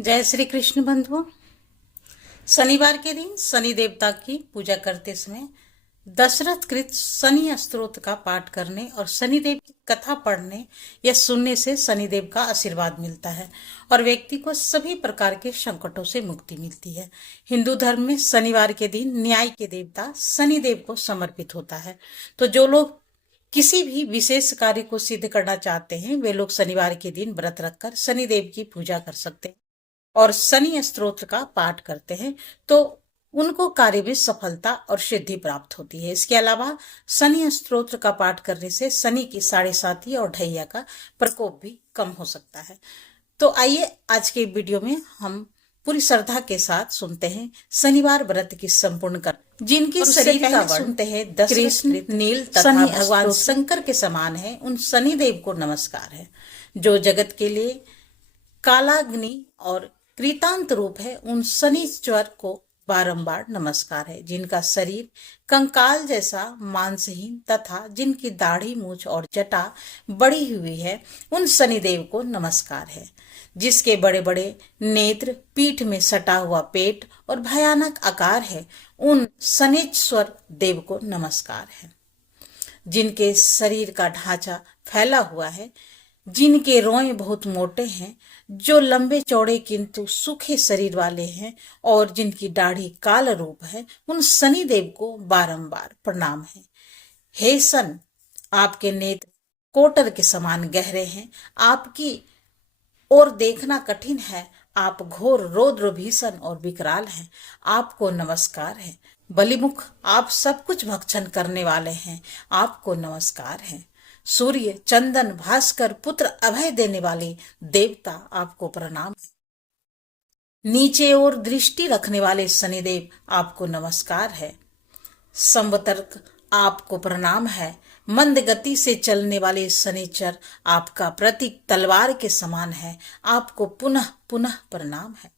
जय श्री कृष्ण बंधुओं। शनिवार के दिन शनि देवता की पूजा करते समय दशरथ कृत शनि स्तोत्र का पाठ करने और शनिदेव की कथा पढ़ने या सुनने से शनिदेव का आशीर्वाद मिलता है और व्यक्ति को सभी प्रकार के संकटों से मुक्ति मिलती है। हिंदू धर्म में शनिवार के दिन न्याय के देवता शनिदेव को समर्पित होता है। तो जो लोग किसी भी विशेष कार्य को सिद्ध करना चाहते हैं वे लोग शनिवार के दिन व्रत रखकर शनिदेव की पूजा कर सकते हैं और शनि स्तोत्र का पाठ करते हैं तो उनको कार्य में सफलता और सिद्धि प्राप्त होती है। इसके अलावा शनि स्तोत्र का पाठ करने से शनि की 7.5 और ढैया का प्रकोप भी कम हो सकता है। तो आइए आज के वीडियो में हम पूरी श्रद्धा के साथ सुनते हैं शनिवार व्रत की संपूर्ण कर जिनके शरीर का वर्ण सुनते हैं कृष्ण नील तथा भगवान शंकर के समान है। उन शनिदेव को नमस्कार है। जो जगत के लिए कालाग्नि और कृतांत रूप है उन शनिश्चर को बारंबार नमस्कार है। जिनका शरीर कंकाल जैसा मांसहीन तथा जिनकी दाढ़ी मूछ और जटा बड़ी हुई है उन शनिदेव को नमस्कार है। जिसके बड़े बड़े नेत्र, पीठ में सटा हुआ पेट और भयानक आकार है उन शनिश्चर देव को नमस्कार है। जिनके शरीर का ढांचा फैला हुआ है, जिनके रोए बहुत मोटे हैं, जो लंबे चौड़े किंतु सूखे शरीर वाले हैं और जिनकी दाढ़ी काल रूप है उन शनिदेव को बारंबार प्रणाम है। हे सन, आपके नेत्र कोटर के समान गहरे हैं, आपकी ओर देखना कठिन है, आप घोर रौद्र भीषण और विकराल हैं, आपको नमस्कार है। बलिमुख, आप सब कुछ भक्षण करने वाले हैं, आपको नमस्कार है। सूर्य, चंदन, भास्कर, पुत्र अभय देने वाले देवता, आपको प्रणाम है। नीचे और दृष्टि रखने वाले शनिदेव, आपको नमस्कार है। संवतर्क, आपको प्रणाम है। मंद गति से चलने वाले शनिचर, आपका प्रतीक तलवार के समान है, आपको पुनः पुनः प्रणाम है।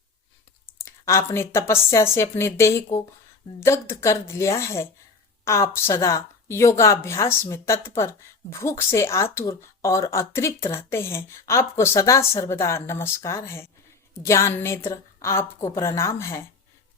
आपने तपस्या से अपने देह को दग्ध कर लिया है। आप सदा योगाभ्यास में तत्पर, भूख से आतुर और अतृप्त रहते हैं, आपको सदा सर्वदा नमस्कार है। ज्ञान नेत्र, आपको प्रणाम है।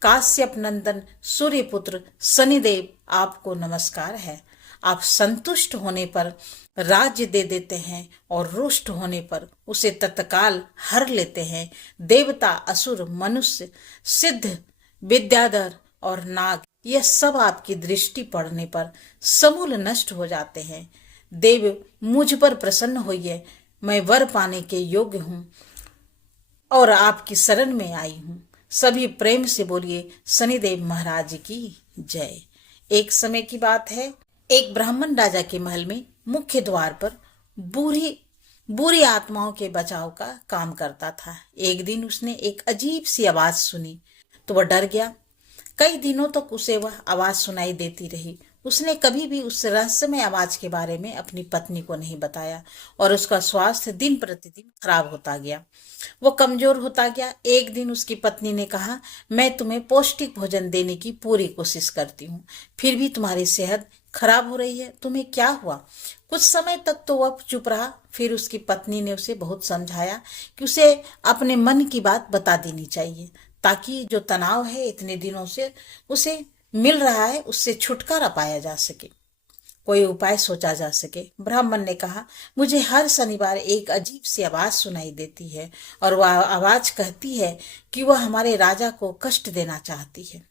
काश्यप नंदन सूर्यपुत्र शनिदेव, आपको नमस्कार है। आप संतुष्ट होने पर राज्य दे देते हैं और रुष्ट होने पर उसे तत्काल हर लेते हैं। देवता, असुर, मनुष्य, सिद्ध, विद्याधर और नाग, यह सब आपकी दृष्टि पड़ने पर समूल नष्ट हो जाते हैं। देव, मुझ पर प्रसन्न होइए, मैं वर पाने के योग्य हूँ और आपकी शरण में आई हूँ। सभी प्रेम से बोलिए शनिदेव महाराज की जय। एक समय की बात है, एक ब्राह्मण राजा के महल में मुख्य द्वार पर बुरी आत्माओं के बचाव का काम करता था। एक दिन उसने एक अजीब सी आवाज सुनी तो वह डर गया। कई दिनों तक उसे वह आवाज सुनाई देती रही। उसने कभी भी उस रहस्यमय आवाज के बारे में अपनी पत्नी को नहीं बताया और उसका स्वास्थ्य दिन प्रतिदिन खराब होता गया। वो कमजोर होता गया। एक दिन उसकी पत्नी ने कहा, मैं तुम्हें पौष्टिक भोजन देने की पूरी कोशिश करती हूँ, फिर भी तुम्हारी सेहत खराब हो रही है, तुम्हें क्या हुआ? कुछ समय तक तो वह चुप रहा। फिर उसकी पत्नी ने उसे बहुत समझाया कि उसे अपने मन की बात बता देनी चाहिए ताकि जो तनाव है इतने दिनों से उसे मिल रहा है उससे छुटकारा पाया जा सके, कोई उपाय सोचा जा सके। ब्राह्मण ने कहा, मुझे हर शनिवार एक अजीब सी आवाज सुनाई देती है और वह आवाज कहती है कि वह हमारे राजा को कष्ट देना चाहती है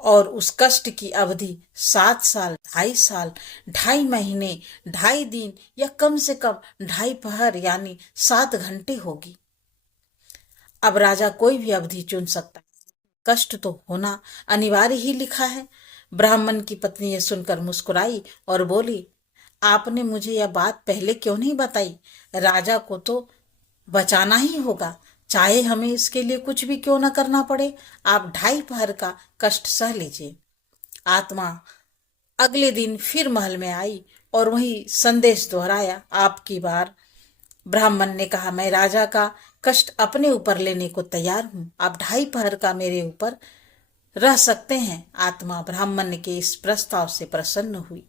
और उस कष्ट की अवधि 7 साल, 2.5 साल, 2.5 महीने, 2.5 दिन या कम से कम 2.5 पहर यानी 7 घंटे होगी। अब राजा कोई भी अवधि चुन सकता है, कष्ट तो होना अनिवार्य ही लिखा है। ब्राह्मण की पत्नी यह सुनकर मुस्कुराई और बोली, आपने मुझे यह बात पहले क्यों नहीं बताई? राजा को तो बचाना ही होगा, चाहे हमें इसके लिए कुछ भी क्यों न करना पड़े। आप 2.5 पहर का कष्ट सह लीजिए। आत्मा अगले दिन फिर महल में आई और वही संदेश दोहराया। आपकी बार ब्राह्मण ने कहा, मैं राजा का कष्ट अपने ऊपर लेने को तैयार हूं, आप 2.5 पहर का मेरे ऊपर रह सकते हैं। आत्मा ब्राह्मण के इस प्रस्ताव से प्रसन्न हुई।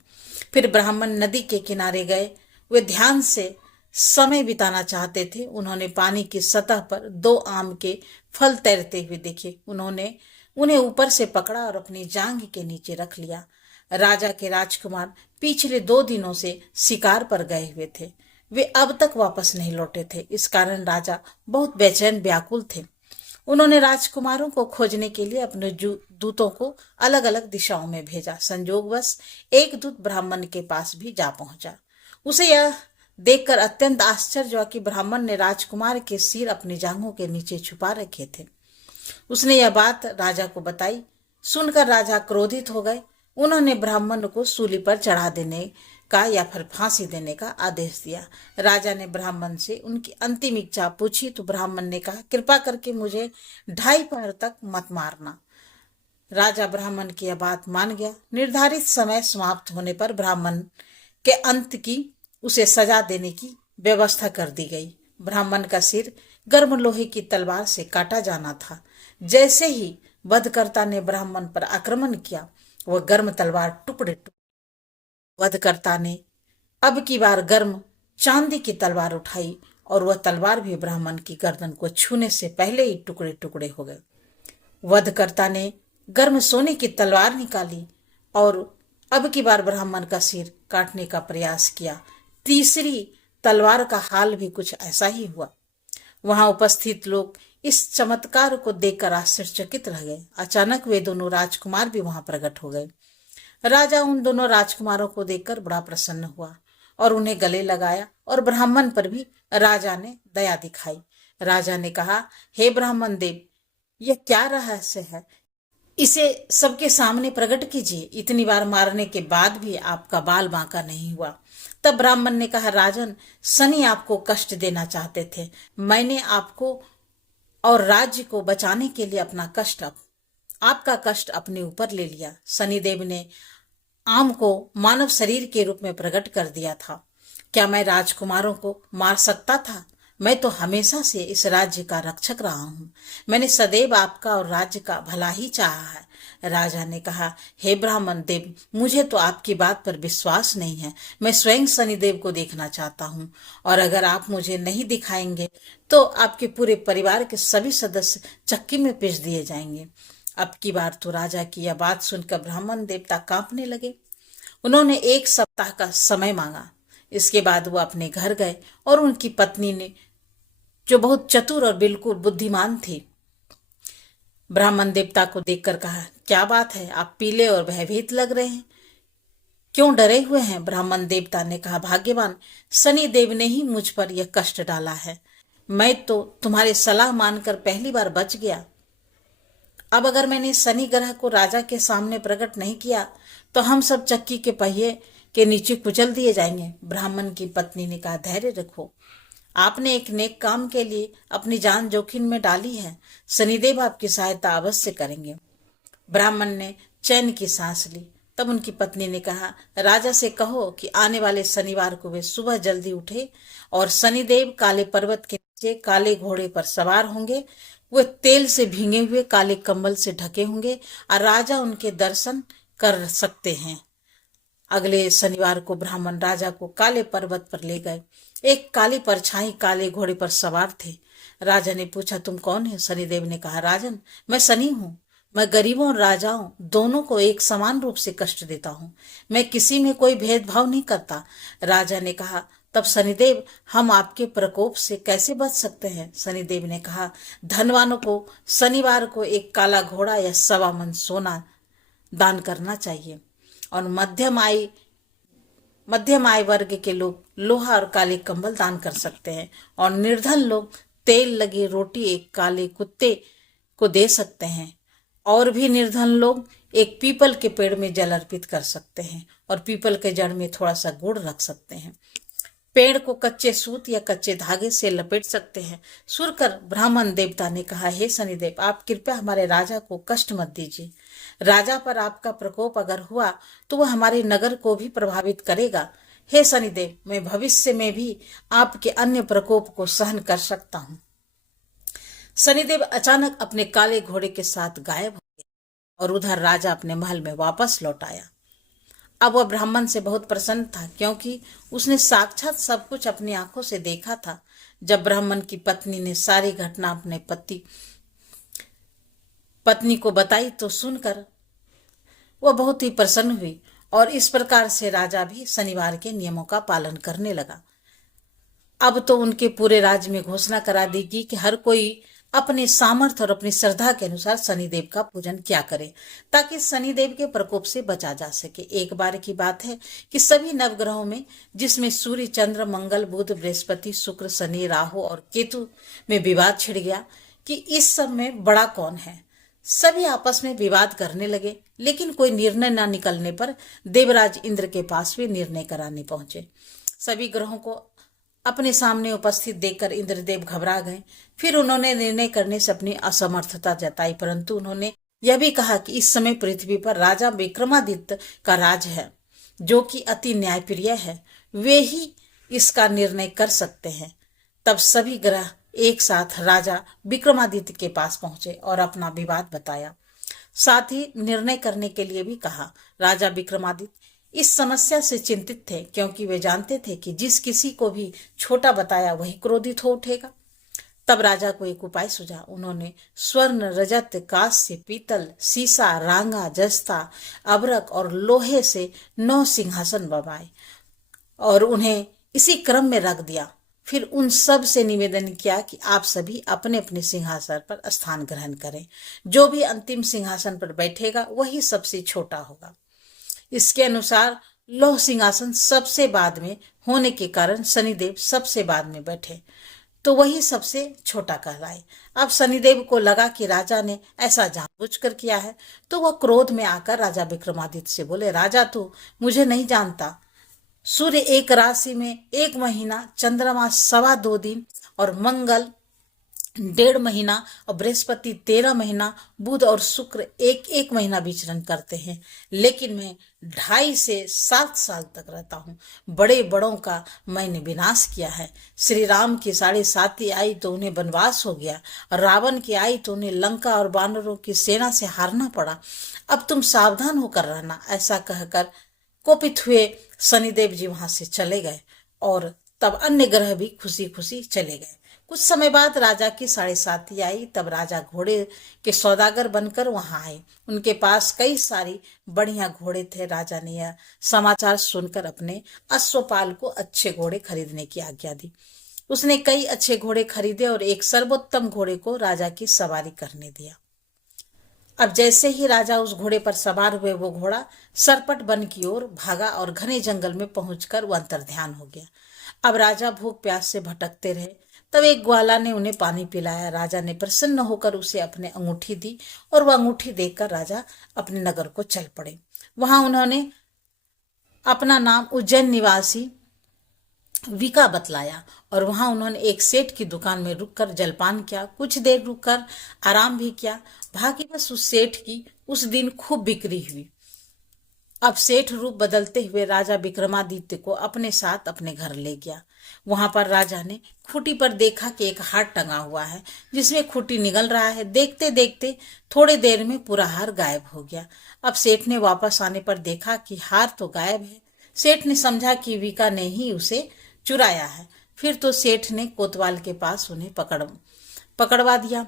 फिर ब्राह्मण नदी के किनारे गए। वे ध्यान से समय बिताना चाहते थे। उन्होंने पानी की सतह पर 2 आम के फल तैरते हुए देखे। उन्होंने उन्हें ऊपर से पकड़ा और अपनी जांघ के नीचे रख लिया। राजा के राजकुमार पिछले 2 दिनों से शिकार पर गए हुए थे। वे अब तक वापस नहीं लौटे थे। इस कारण राजा बहुत बेचैन व्याकुल थे। उन्होंने राजकुमारों को खोजने के लिए अपने दूतों को अलग अलग दिशाओं में भेजा। संयोगवश एक दूत ब्राह्मण के पास भी जा पहुंचा। उसे यह देखकर अत्यंत आश्चर्य हुआ कि ब्राह्मण ने राजकुमार के सिर अपनी जांघों के नीचे छुपा रखे थे। उसने यह बात राजा को बताई। सुनकर राजा क्रोधित हो गए। उन्होंने ब्राह्मण को सूली पर चढ़ा देने का या फिर फांसी देने का आदेश दिया। राजा ने ब्राह्मण से उनकी अंतिम इच्छा पूछी तो ब्राह्मण ने कहा, कृपा करके मुझे 2.5 पहर तक मत मारना। राजा ब्राह्मण की यह बात मान गया। निर्धारित समय समाप्त होने पर ब्राह्मण के अंत की उसे सजा देने की व्यवस्था कर दी गई। ब्राह्मण का सिर गर्म लोहे की तलवार से काटा जाना था। जैसे ही वधकर्ता ने ब्राह्मण पर आक्रमण किया, वह गर्म तलवार टुकड़े वधकर्ता ने अब की बार गर्म चांदी की तलवार उठाई और वह तलवार भी ब्राह्मण की गर्दन को छूने से पहले ही टुकड़े टुकड़े हो गए। वधकर्ता ने गर्म सोने की तलवार निकाली और अब की बार ब्राह्मण का सिर काटने का प्रयास किया। तीसरी तलवार का हाल भी कुछ ऐसा ही हुआ। वहां उपस्थित लोग इस चमत्कार को देखकर आश्चर्यचकित रह गए। अचानक वे दोनों राजकुमार भी वहां प्रकट हो गए। राजा उन दोनों राजकुमारों को देखकर बड़ा प्रसन्न हुआ और उन्हें गले लगाया और ब्राह्मण पर भी राजा ने दया दिखाई। राजा ने कहा, हे ब्राह्मण देव, यह क्या रहस्य है? इसे सबके सामने प्रकट कीजिए। इतनी बार मारने के बाद भी आपका बाल बांका नहीं हुआ। तब ब्राह्मण ने कहा, राजन, शनि आपको कष्ट देना चाहते थे। मैंने आपको और राज्य को बचाने के लिए आपका कष्ट अपने ऊपर ले लिया। शनिदेव ने आम को मानव शरीर के रूप में प्रकट कर दिया था। क्या मैं राजकुमारों को मार सकता था? मैं तो हमेशा से इस राज्य का रक्षक रहा हूँ। मैंने सदैव आपका और राज्य का भला ही चाहा है। राजा ने कहा, हे ब्राह्मण देव, मुझे तो आपकी बात पर विश्वास नहीं है। मैं स्वयं शनिदेव को देखना चाहता हूँ और अगर आप मुझे नहीं दिखाएंगे तो आपके पूरे परिवार के सभी सदस्य चक्की में पीस दिए जाएंगे। अब की बार तो राजा की यह बात सुनकर ब्राह्मण देवता कांपने लगे। उन्होंने 1 सप्ताह का समय मांगा। इसके बाद वो अपने घर गए और उनकी पत्नी ने, जो बहुत चतुर और बिल्कुल बुद्धिमान थी, ब्राह्मण देवता को देखकर कहा, क्या बात है, आप पीले और भयभीत लग रहे हैं, क्यों डरे हुए हैं? ब्राह्मण देवता ने कहा, भाग्यवान, शनि देव ने ही मुझ पर यह कष्ट डाला है। मैं तो तुम्हारी सलाह मानकर पहली बार बच गया। अब अगर मैंने शनि ग्रह को राजा के सामने प्रकट नहीं किया तो हम सब चक्की के पहिए के नीचे कुचल दिए जाएंगे। ब्राह्मण की पत्नी ने कहा, धैर्य रखो, आपने एक नेक काम के लिए अपनी जान जोखिम में डाली है। शनिदेव आपकी सहायता अवश्य करेंगे। ब्राह्मण ने चैन की सांस ली। तब उनकी पत्नी ने कहा, राजा से कहो कि आने वाले शनिवार को वे सुबह जल्दी उठे और शनिदेव काले पर्वत के नीचे काले घोड़े पर सवार होंगे। वे तेल से भींगे हुए काले कंबल से ढके होंगे और राजा उनके दर्शन कर सकते हैं। अगले शनिवार को ब्राह्मण राजा को काले पर्वत पर ले गए। एक काली परछाई काले घोड़े पर सवार थे। राजा ने पूछा, तुम कौन है? शनिदेव ने कहा, राजन, मैं शनि हूँ। मैं गरीबों और राजाओं दोनों को एक समान रूप से कष्ट देता हूँ। मैं किसी में कोई भेदभाव नहीं करता। राजा ने कहा, तब शनिदेव, हम आपके प्रकोप से कैसे बच सकते हैं? शनिदेव ने कहा, धनवानों को शनिवार को एक काला घोड़ा या 1.25 मन सोना दान करना चाहिए और मध्यम आय वर्ग के लोग लोहा और काले कंबल दान कर सकते हैं और निर्धन लोग तेल लगी रोटी एक काले कुत्ते को दे सकते हैं। और भी निर्धन लोग एक पीपल के पेड़ में जल अर्पित कर सकते हैं और पीपल के जड़ में थोड़ा सा गुड़ रख सकते हैं। पेड़ को कच्चे सूत या कच्चे धागे से लपेट सकते हैं। सुनकर ब्राह्मण देवता ने कहा, हे शनिदेव, आप कृपया हमारे राजा को कष्ट मत दीजिए। राजा पर आपका प्रकोप अगर हुआ तो वह हमारे नगर को भी प्रभावित करेगा। हे शनिदेव, मैं भविष्य में भी आपके अन्य प्रकोप को सहन कर सकता हूँ। शनिदेव अचानक अपने काले घोड़े के साथ गायब हो गए और उधर राजा अपने महल में वापस लौट आया। अब वह ब्राह्मण से बहुत प्रसन्न था, क्योंकि उसने साक्षात सब कुछ अपनी आंखों से देखा था। जब ब्राह्मण की पत्नी ने सारी घटना अपने पत्नी को बताई तो सुनकर वह बहुत ही प्रसन्न हुई, और इस प्रकार से राजा भी शनिवार के नियमों का पालन करने लगा। अब तो उनके पूरे राज्य में घोषणा करा देगी कि हर कोई अपने सामर्थ्य और अपनी श्रद्धा के अनुसार शनिदेव का पूजन क्या करे, ताकि शनिदेव के प्रकोप से बचा जा सके। एक बार की बात है कि सभी नवग्रहों में, जिसमें सूर्य, चंद्र, मंगल, बुध, बृहस्पति, शुक्र, शनि, राहु और केतु में विवाद छिड़ गया कि इस सब में बड़ा कौन है। सभी आपस में विवाद करने लगे, लेकिन कोई निर्णय न निकलने पर देवराज इंद्र के पास भी निर्णय कराने पहुंचे। सभी ग्रहों को अपने सामने उपस्थित देखकर इंद्रदेव घबरा गए। फिर उन्होंने निर्णय करने से अपनी असमर्थता जताई, परंतु उन्होंने यह भी कहा कि इस समय पृथ्वी पर राजा विक्रमादित्य का राज है, जो कि अति न्यायप्रिय है। वे ही इसका निर्णय कर सकते हैं। तब सभी ग्रह एक साथ राजा विक्रमादित्य के पास पहुंचे और अपना विवाद बताया, साथ ही निर्णय करने के लिए भी कहा। राजा विक्रमादित्य इस समस्या से चिंतित थे, क्योंकि वे जानते थे कि जिस किसी को भी छोटा बताया वही क्रोधित हो उठेगा। तब राजा को एक उपाय सूझा। उन्होंने स्वर्ण, रजत, कांस्य, पीतल, सीसा, रांगा, जस्ता, अबरक और लोहे से 9 सिंहासन बनवाए और उन्हें इसी क्रम में रख दिया। फिर उन सब से निवेदन किया कि आप सभी अपने अपने सिंहासन पर स्थान ग्रहण करें। जो भी अंतिम सिंहासन पर बैठेगा वही सबसे छोटा होगा। इसके अनुसार लौह सिंहासन सबसे बाद में होने के कारण शनिदेव सबसे बाद में बैठे, तो वही सबसे छोटा कहलाए। अब शनिदेव को लगा कि राजा ने ऐसा जानबूझकर किया है, तो वह क्रोध में आकर राजा विक्रमादित्य से बोले, राजा तू मुझे नहीं जानता। सूर्य एक राशि में 1 महीना, चंद्रमा 2.25 दिन और मंगल 1.5 महीना और बृहस्पति 13 महीना, बुध और शुक्र 1 महीना विचरण करते हैं, लेकिन मैं 2.5 से 7 साल तक रहता हूँ। बड़े बड़ों का मैंने विनाश किया है। श्री राम की 7.5 आई तो उन्हें वनवास हो गया, रावण की आई तो उन्हें लंका और वानरों की सेना से हारना पड़ा। अब तुम सावधान होकर रहना। ऐसा कहकर कोपित हुए शनिदेव जी वहां से चले गए, और तब अन्य ग्रह भी खुशी खुशी चले गए। कुछ समय बाद राजा की 7.5 आई। तब राजा घोड़े के सौदागर बनकर वहां आए। उनके पास कई सारी बढ़िया घोड़े थे। राजा ने यह समाचार सुनकर अपने अश्वपाल को अच्छे घोड़े खरीदने की आज्ञा दी। उसने कई अच्छे घोड़े खरीदे और एक सर्वोत्तम घोड़े को राजा की सवारी करने दिया। अब जैसे ही राजा उस घोड़े पर सवार हुए, वो घोड़ा सरपट वन की ओर भागा और घने जंगल में पहुंचकर वो अंतर्ध्यान हो गया। अब राजा भूख प्यास से भटकते रहे। तब एक ग्वाला ने उन्हें पानी पिलाया। राजा ने प्रसन्न होकर उसे अपने अंगूठी दी, और वह अंगूठी देखकर राजा अपने नगर को चल पड़े। वहां उन्होंने अपना नाम उज्जैन निवासी विका बतलाया, और वहां उन्होंने एक सेठ की दुकान में रुककर जलपान किया। कुछ देर रुककर आराम भी किया। भाग्यवश उस सेठ की उस दिन खूब बिक्री हुई। अब सेठ रूप बदलते हुए राजा विक्रमादित्य को अपने साथ अपने घर ले गया। वहां पर राजा ने खूंटी पर देखा कि एक हार टंगा हुआ है, जिसमें खूंटी निगल रहा है। देखते देखते थोड़ी देर में पूरा हार गायब हो गया। अब सेठ ने वापस आने पर देखा कि हार तो गायब है। सेठ ने समझा कि विका ने ही उसे चुराया है। फिर तो सेठ ने कोतवाल के पास उन्हें पकड़वा दिया।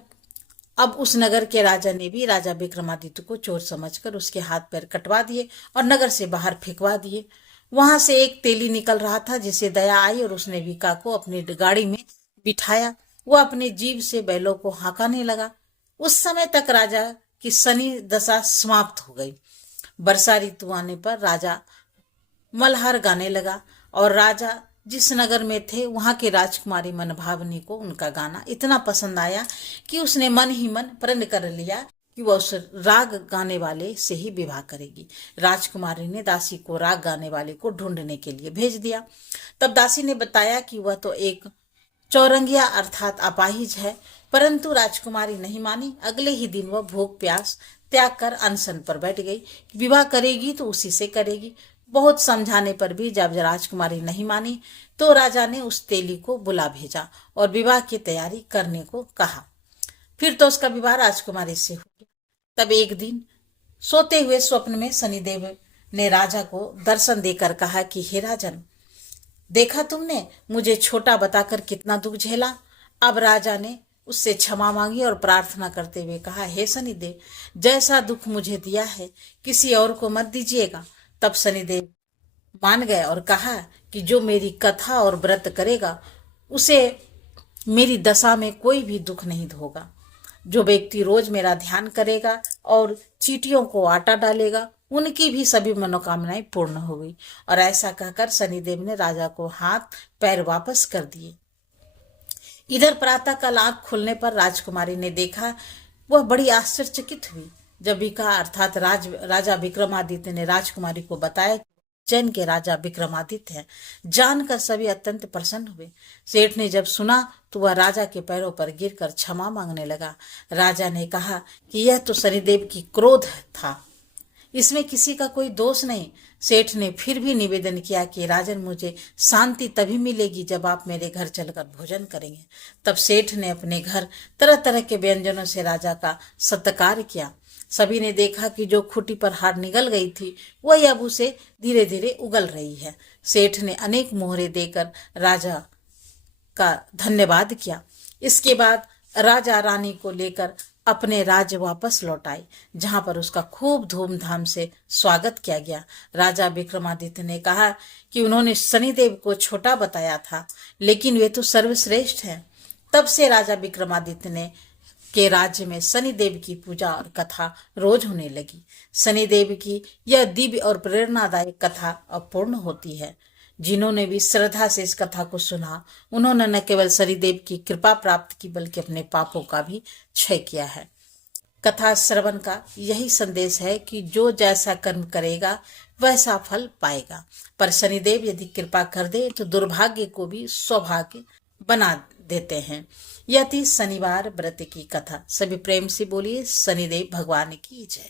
अब उस नगर के राजा ने भी राजा विक्रमादित्य को चोर समझकर उसके हाथ पैर कटवा दिए और नगर से बाहर फेंकवा दिए। वहां से एक तेली निकल रहा था, जिसे दया आई और उसने विका को अपनी गाड़ी में बिठाया। वो अपने जीभ से बैलों को हाँकाने लगा। उस समय तक राजा की शनि दशा समाप्त हो गई। वर्षा ऋतु आने पर राजा मल्हार गाने लगा, और राजा जिस नगर में थे वहां की राजकुमारी मनभावनी को उनका गाना इतना पसंद आया कि उसने मन ही मन प्रण कर लिया कि वह उस राग गाने वाले से ही विवाह करेगी। राजकुमारी ने दासी को राग गाने वाले को ढूंढने के लिए भेज दिया। तब दासी ने बताया कि वह तो एक चौरंगिया अर्थात अपाहिज है, परंतु राजकुमारी नहीं मानी। अगले ही दिन वह भूख प्यास त्याग कर अनशन पर बैठ गई। विवाह करेगी तो उसी से करेगी। बहुत समझाने पर भी जब राजकुमारी नहीं मानी, तो राजा ने उस तेली को बुला भेजा और विवाह की तैयारी करने को कहा। फिर तो उसका विवाह राजकुमारी से हो गया। तब एक दिन सोते हुए स्वप्न में शनिदेव ने राजा को दर्शन देकर कहा कि हे राजन, देखा तुमने मुझे छोटा बताकर कितना दुख झेला। अब राजा ने उससे क्षमा मांगी और प्रार्थना करते हुए कहा, हे शनिदेव, जैसा दुख मुझे दिया है किसी और को मत दीजिएगा। तब शनिदेव मान गए और कहा कि जो मेरी कथा और व्रत करेगा उसे मेरी दशा में कोई भी दुख नहीं होगा। जो व्यक्ति रोज मेरा ध्यान करेगा और चींटियों को आटा डालेगा उनकी भी सभी मनोकामनाएं पूर्ण हो गई। और ऐसा कहकर शनिदेव ने राजा को हाथ पैर वापस कर दिए। इधर प्रातःकाल आंख खुलने पर राजकुमारी ने देखा, वह बड़ी आश्चर्यचकित हुई जब विका अर्थात राजा विक्रमादित्य ने राजकुमारी को बताया उज्जैन के राजा विक्रमादित्य हैं। जानकर सभी अत्यंत प्रसन्न हुए। सेठ ने जब सुना तो वह राजा के पैरों पर गिरकर क्षमा मांगने लगा। राजा ने कहा कि यह तो शनिदेव की क्रोध था, इसमें किसी का कोई दोष नहीं। सेठ ने फिर भी निवेदन किया कि राजन, मुझे शांति तभी मिलेगी जब आप मेरे घर चलकर भोजन करेंगे। तब सेठ ने अपने घर तरह तरह के व्यंजनों से राजा का सत्कार किया। सभी ने देखा कि जो खूंटी पर हार निगल गई थी वही अब उसे धीरे धीरे उगल रही है। सेठ ने अनेक मोहरे देकर राजा का धन्यवाद किया। इसके बाद राजा रानी को लेकर अपने राज्य वापस लौट आए, जहां पर उसका खूब धूमधाम से स्वागत किया गया। राजा विक्रमादित्य ने कहा कि उन्होंने शनिदेव को छोटा बताया था, लेकिन वे तो सर्वश्रेष्ठ हैं। तब से राजा विक्रमादित्य ने के राज्य में शनिदेव की पूजा और कथा रोज होने लगी। शनिदेव की यह दिव्य और प्रेरणादायक कथा अपूर्ण होती है। जिन्होंने भी श्रद्धा से इस कथा को सुना, उन्होंने न केवल शनिदेव की कृपा प्राप्त की बल्कि अपने पापों का भी क्षय किया है। कथा श्रवण का यही संदेश है कि जो जैसा कर्म करेगा वैसा फल पाएगा, पर शनिदेव यदि कृपा कर दे तो दुर्भाग्य को भी सौभाग्य बना देते हैं। यह थी शनिवार व्रत की कथा। सभी प्रेम से बोलिए शनिदेव भगवान की जय।